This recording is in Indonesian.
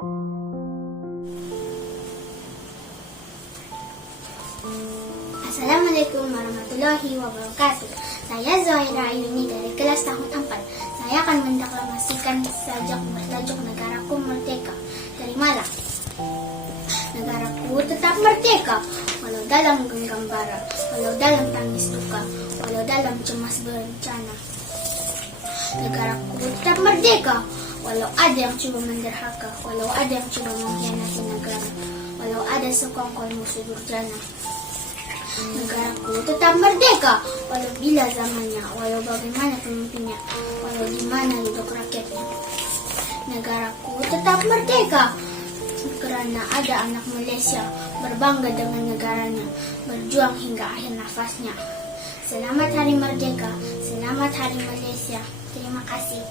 Assalamualaikum warahmatullahi wabarakatuh. Saya Zohira Ayuni dari kelas tahun 4. Saya akan mendeklamasikan sajak bertajuk Negaraku Merdeka dari Malang. Negaraku tetap merdeka, walau dalam genggam bara, walau dalam tangis duka, walau dalam cemas berencana. Negaraku tetap merdeka, walau ada yang coba menderhaka, walau ada yang coba mengkhianati negara, walau ada sekongkol musuh durjana. Negaraku tetap merdeka, walau bila zamannya, walau bagaimana pemimpinnya, walau di mana duduk rakyatnya. Negaraku tetap merdeka, karena ada anak Malaysia berbangga dengan negaranya, berjuang hingga akhir nafasnya. Selamat Hari Merdeka, selamat Hari Malaysia. Terima kasih.